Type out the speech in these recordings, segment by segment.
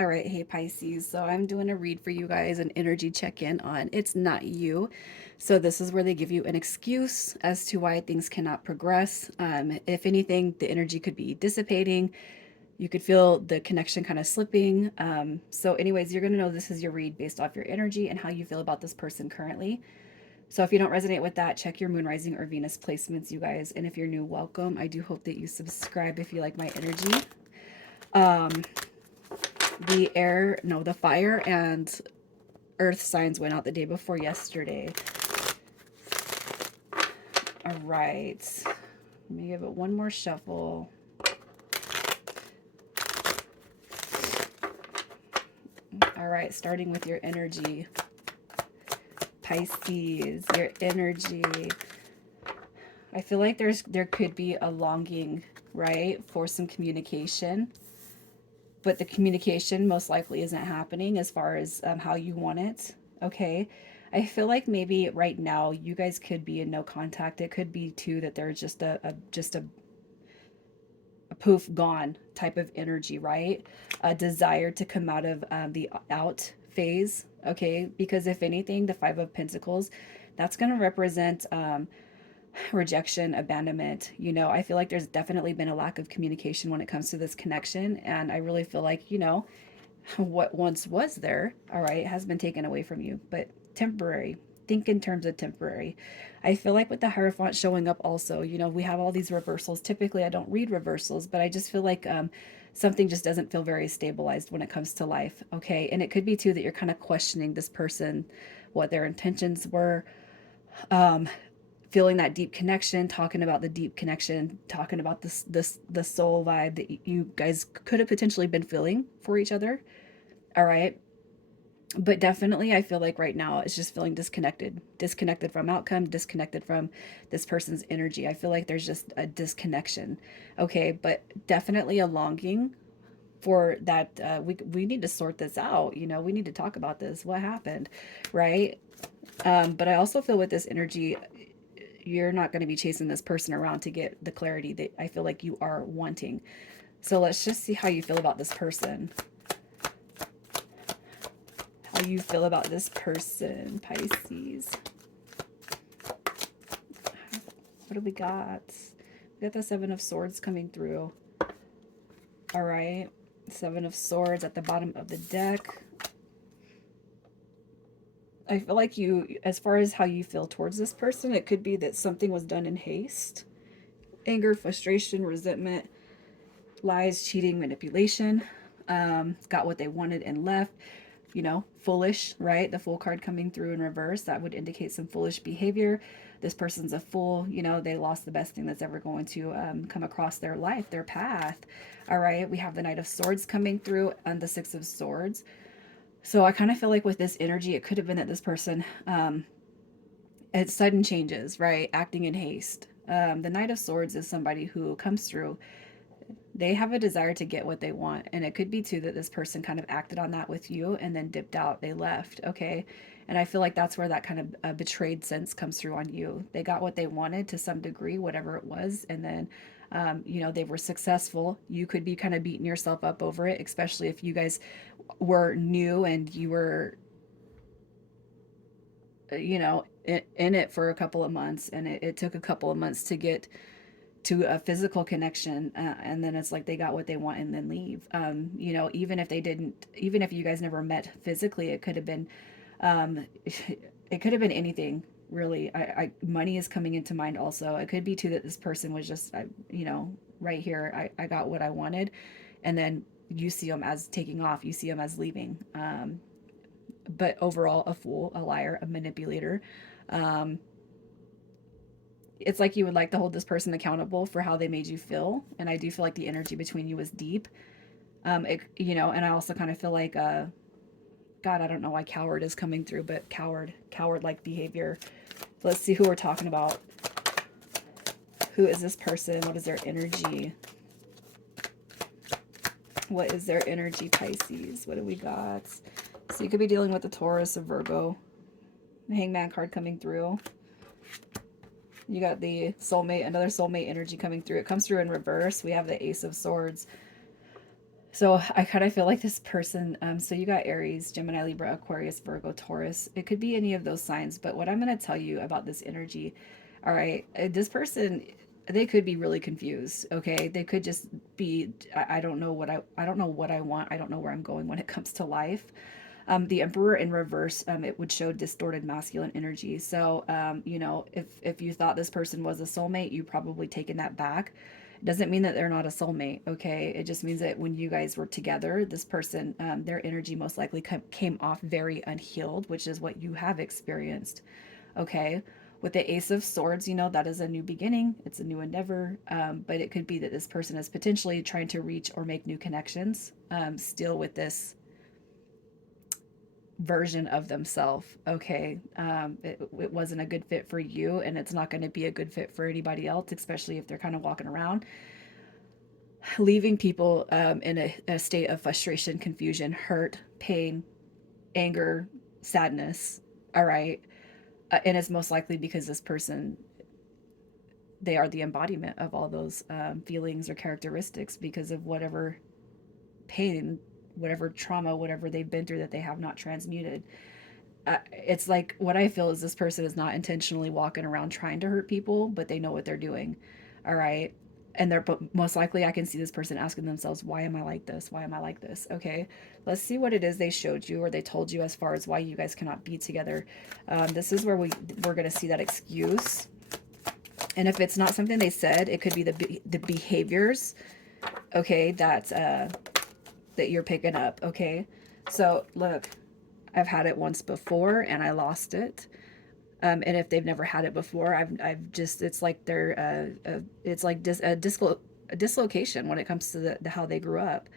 All right, hey Pisces. So I'm doing a read for you guys, an energy check-in on it's not you. So this is where they give you an excuse as to why things cannot progress. If anything, the energy could be dissipating. You could feel the connection kind of slipping. So anyways, you're going to know this is your read based off your energy and how you feel about this person currently. So if you don't resonate with that, check your moon rising or Venus placements, you guys. And if you're new, welcome. I do hope that you subscribe if you like my energy. Um, the fire and earth signs went out the day before yesterday. All right. Let me give it one more shuffle. All right, starting with your energy. Pisces, your energy. I feel like there could be a longing, right, for some communication, but the communication most likely isn't happening as far as how you want it. Okay. I feel like maybe right now you guys could be in no contact. It could be too that there's just a poof gone type of energy, right? A desire to come out of the out phase. Okay. Because if anything, the Five of Pentacles, that's going to represent rejection, abandonment. I feel like there's definitely been a lack of communication when it comes to this connection. And I really feel like, what once was there, all right, has been taken away from you, but temporary. Think in terms of temporary. I feel like with the Hierophant showing up also, we have all these reversals. Typically, I don't read reversals, but I just feel like something just doesn't feel very stabilized when it comes to life. Okay. And it could be too that you're kind of questioning this person, what their intentions were. Um, Feeling that deep connection, talking about the deep connection, talking about the soul vibe that you guys could have potentially been feeling for each other. All right. But definitely, I feel like right now it's just feeling disconnected from outcome, disconnected from this person's energy. I feel like there's just a disconnection. Okay. But definitely a longing for that. We need to sort this out. We need to talk about this. What happened? Right. But I also feel with this energy, you're not going to be chasing this person around to get the clarity that I feel like you are wanting. So let's just see how you feel about this person. How you feel about this person, Pisces. What do we got? We got the Seven of Swords coming through. All right. Seven of Swords at the bottom of the deck. I feel like as far as how you feel towards this person, it could be that something was done in haste. Anger, frustration, resentment, lies, cheating, manipulation. Got what they wanted and left. Foolish, right? The Fool card coming through in reverse, that would indicate some foolish behavior. This person's a fool. They lost the best thing that's ever going to come across their life, their path. All right. We have the Knight of Swords coming through and the Six of Swords. So I kind of feel like with this energy, it could have been that this person, it's sudden changes, right? Acting in haste. The Knight of Swords is somebody who comes through, they have a desire to get what they want. And it could be too that this person kind of acted on that with you and then dipped out. They left. Okay. And I feel like that's where that kind of betrayed sense comes through on you. They got what they wanted to some degree, whatever it was. And then, they were successful. You could be kind of beating yourself up over it, especially if you guys were new and you were, in it for a couple of months. And it took a couple of months to get to a physical connection, and then it's like they got what they want and then leave. Even if they didn't, even if you guys never met physically, it could have been it could have been anything really. Money is coming into mind also. It could be too that this person was just right here, I got what I wanted, and then you see them as taking off, you see them as leaving. But overall, a fool, a liar, a manipulator. um, it's like you would like to hold this person accountable for how they made you feel. And I do feel like the energy between you was deep. And I also kind of feel like, God, I don't know why coward is coming through, but coward like behavior. So let's see who we're talking about. Who is this person? What is their energy? What is their energy, Pisces? What do we got? So you could be dealing with the Taurus or Virgo. The Hangman card coming through. You got the soulmate, another soulmate energy coming through. It comes through in reverse. We have the Ace of Swords. So I kind of feel like this person, so you got Aries, Gemini, Libra, Aquarius, Virgo, Taurus. It could be any of those signs, but what I'm going to tell you about this energy, all right, this person, they could be really confused. Okay, they could just be, I don't know what I don't know what I want. I don't know where I'm going when it comes to life. The Emperor in reverse, it would show distorted masculine energy. So, if you thought this person was a soulmate, you probably taken that back. It doesn't mean that they're not a soulmate, okay? It just means that when you guys were together, this person, their energy most likely came off very unhealed, which is what you have experienced, okay? With the Ace of Swords, that is a new beginning. It's a new endeavor. But it could be that this person is potentially trying to reach or make new connections, still with this version of themselves. Okay, it wasn't a good fit for you, and it's not going to be a good fit for anybody else, especially if they're kind of walking around leaving people in a state of frustration, confusion, hurt, pain, anger, sadness. All right. And it's most likely because this person, they are the embodiment of all those feelings or characteristics because of whatever pain, whatever trauma, whatever they've been through that they have not transmuted. It's like what I feel is this person is not intentionally walking around trying to hurt people, but they know what they're doing. All right. And they're most likely, I can see this person asking themselves, why am I like this? Why am I like this? Okay. Let's see what it is they showed you or they told you as far as why you guys cannot be together. This is where we're going to see that excuse. And if it's not something they said, it could be the behaviors, okay, that you're picking up, okay? So look, I've had it once before and I lost it. And if they've never had it before, I've just, it's like it's like a dislocation when it comes to the how they grew up.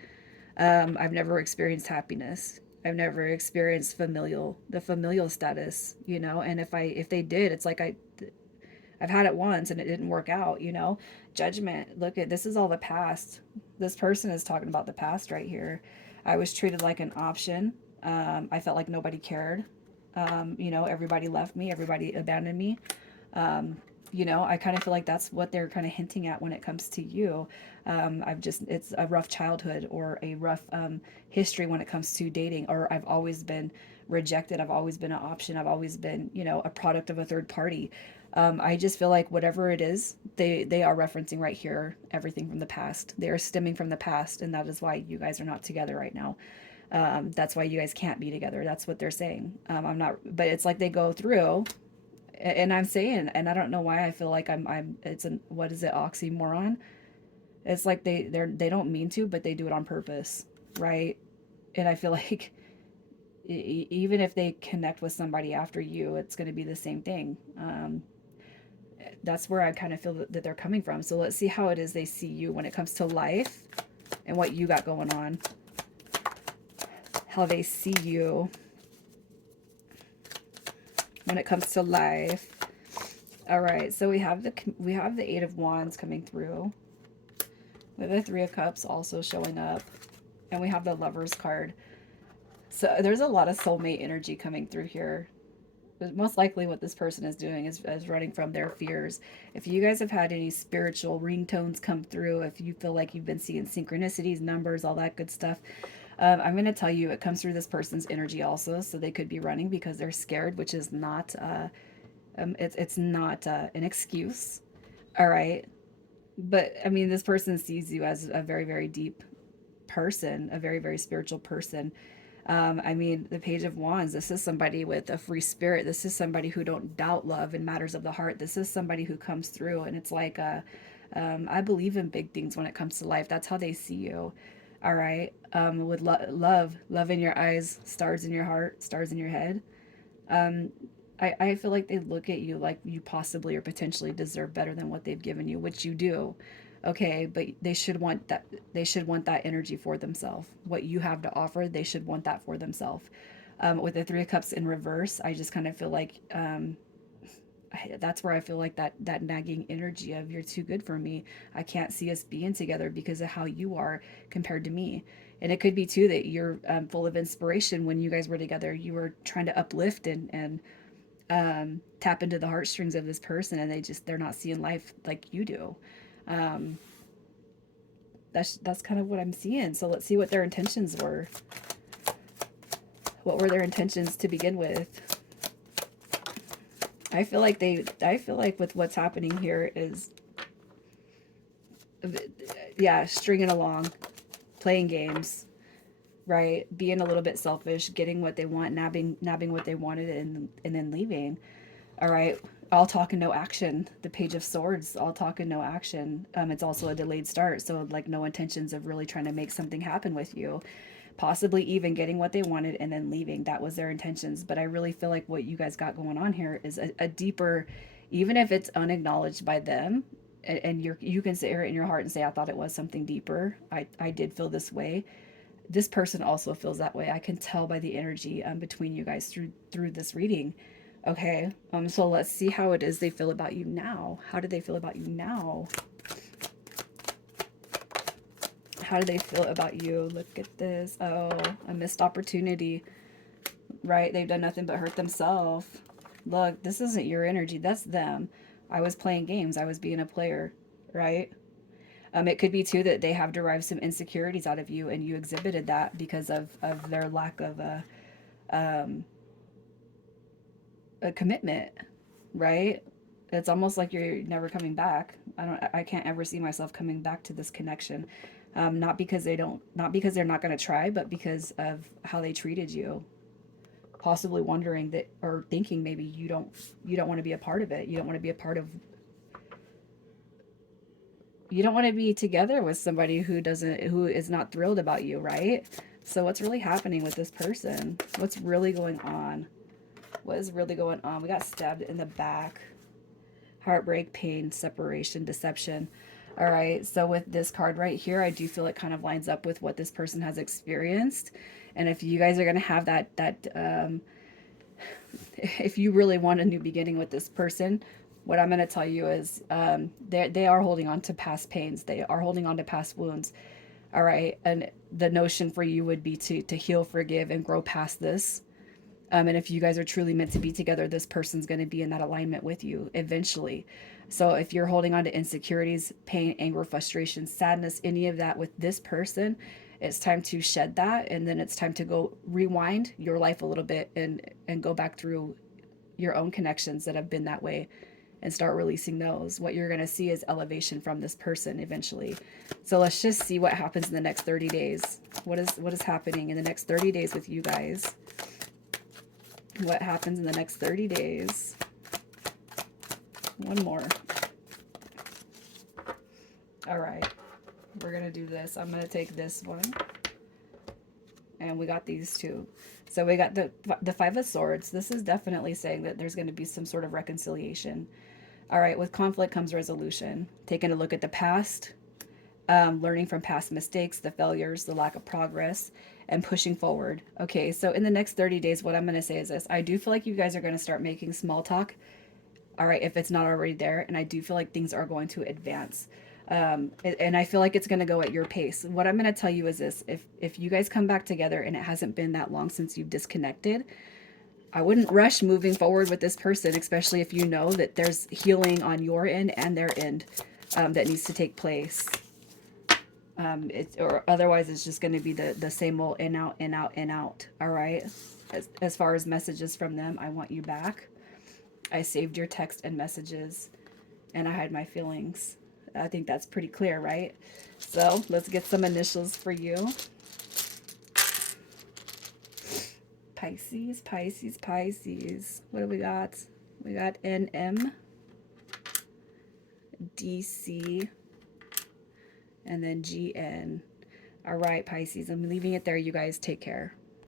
I've never experienced happiness. I've never experienced the familial status, and if they did, it's like I've had it once and it didn't work out. Judgment. Look at this is all the past. This person is talking about the past right here. I was treated like an option. I felt like nobody cared. Everybody left me, everybody abandoned me. Um, I kind of feel like that's what they're kind of hinting at when it comes to you. It's a rough childhood or a rough history when it comes to dating, or I've always been rejected. I've always been an option. I've always been, a product of a third party. I just feel like whatever it is, they are referencing right here everything from the past. They are stemming from the past, and that is why you guys are not together right now. That's why you guys can't be together. That's what they're saying. I'm not, but it's like they go through, and I'm saying, and I don't know why I feel like it's an, what is it, oxymoron? It's like they don't mean to, but they do it on purpose, right? And I feel like even if they connect with somebody after you, it's going to be the same thing. That's where I kind of feel that they're coming from. So let's see how it is they see you when it comes to life and what you got going on. How they see you when it comes to life. All right, so we have the Eight of Wands coming through. We have the Three of Cups also showing up, and we have the Lovers card. So there's a lot of soulmate energy coming through here. Most likely what this person is doing is running from their fears. If you guys have had any spiritual ringtones come through, if you feel like you've been seeing synchronicities, numbers, all that good stuff, I'm going to tell you it comes through this person's energy also. So they could be running because they're scared, which is not, it's not an excuse. All right. But I mean, this person sees you as a very, very deep person, a very, very spiritual person. I mean, the Page of Wands, this is somebody with a free spirit. This is somebody who don't doubt love and matters of the heart. This is somebody who comes through and it's like, I believe in big things when it comes to life. That's how they see you. All right. With love in your eyes, stars in your heart, stars in your head. Um, I feel like they look at you like you possibly or potentially deserve better than what they've given you, which you do. Okay, but they should want that energy for themselves. What you have to offer, they should want that for themselves. With the Three of Cups in reverse, I just kind of feel like that's where I feel like that nagging energy of you're too good for me. I can't see us being together because of how you are compared to me. And it could be too that you're full of inspiration when you guys were together. You were trying to uplift and tap into the heartstrings of this person, and they're not seeing life like you do. Um, That's kind of what I'm seeing. So let's see what their intentions were. What were their intentions to begin with? I feel like with what's happening here is, yeah, stringing along, playing games, right? Being a little bit selfish, getting what they want, nabbing what they wanted, and then leaving. All right. All talk and no action. The Page of Swords, all talk and no action. It's also a delayed start. So, like, no intentions of really trying to make something happen with you. Possibly even getting what they wanted and then leaving. That was their intentions. But I really feel like what you guys got going on here is a deeper, even if it's unacknowledged by them, and you can sit here in your heart and say, I thought it was something deeper. I did feel this way. This person also feels that way. I can tell by the energy between you guys through this reading. Okay, so let's see how it is they feel about you now. How do they feel about you now? How do they feel about you? Look at this. Oh, a missed opportunity, right? They've done nothing but hurt themselves. Look, this isn't your energy. That's them. I was playing games. I was being a player, right? It could be, too, that they have derived some insecurities out of you, and you exhibited that because of their lack of a commitment, right? It's almost like you're never coming back. I can't ever see myself coming back to this connection. Not because not because they're not going to try, but because of how they treated you. Possibly wondering that, or thinking maybe you don't want to be a part of it. You don't want to be a part of, you don't want to be together with somebody who is not thrilled about you, right? So what's really happening with this person? What's really going on? What is really going on? We got stabbed in the back. Heartbreak, pain, separation, deception. All right, so with this card right here, I do feel it kind of lines up with what this person has experienced. And if you guys are going to have if you really want a new beginning with this person, what I'm going to tell you is they are holding on to past pains. They are holding on to past wounds. All right, and the notion for you would be to heal, forgive, and grow past this. And if you guys are truly meant to be together, this person's going to be in that alignment with you eventually. So if you're holding on to insecurities, pain, anger, frustration, sadness, any of that with this person, it's time to shed that. And then it's time to go rewind your life a little bit and go back through your own connections that have been that way and start releasing those. What you're going to see is elevation from this person eventually. So let's just see what happens in the next 30 days. What is happening in the next 30 days with you guys? What happens in the next 30 days? One more. All right. We're going to do this. I'm going to take this one. And we got these two. So we got the Five of Swords. This is definitely saying that there's going to be some sort of reconciliation. All right. With conflict comes resolution. Taking a look at the past. Learning from past mistakes, the failures, the lack of progress, and pushing forward. Okay, so in the next 30 days, what I'm going to say is this. I do feel like you guys are going to start making small talk, all right, if it's not already there, and I do feel like things are going to advance. And I feel like it's going to go at your pace. What I'm going to tell you is this. If you guys come back together and it hasn't been that long since you've disconnected, I wouldn't rush moving forward with this person, especially if you know that there's healing on your end and their end that needs to take place. Or otherwise it's just going to be the same old in out in out in out. All right, as far as messages from them, I want you back. I saved your text and messages, and I hide my feelings. I think that's pretty clear, right? So let's get some initials for you. Pisces, Pisces, Pisces. What do we got? We got NM, DC, and then GN. All right, Pisces, I'm leaving it there. You guys take care.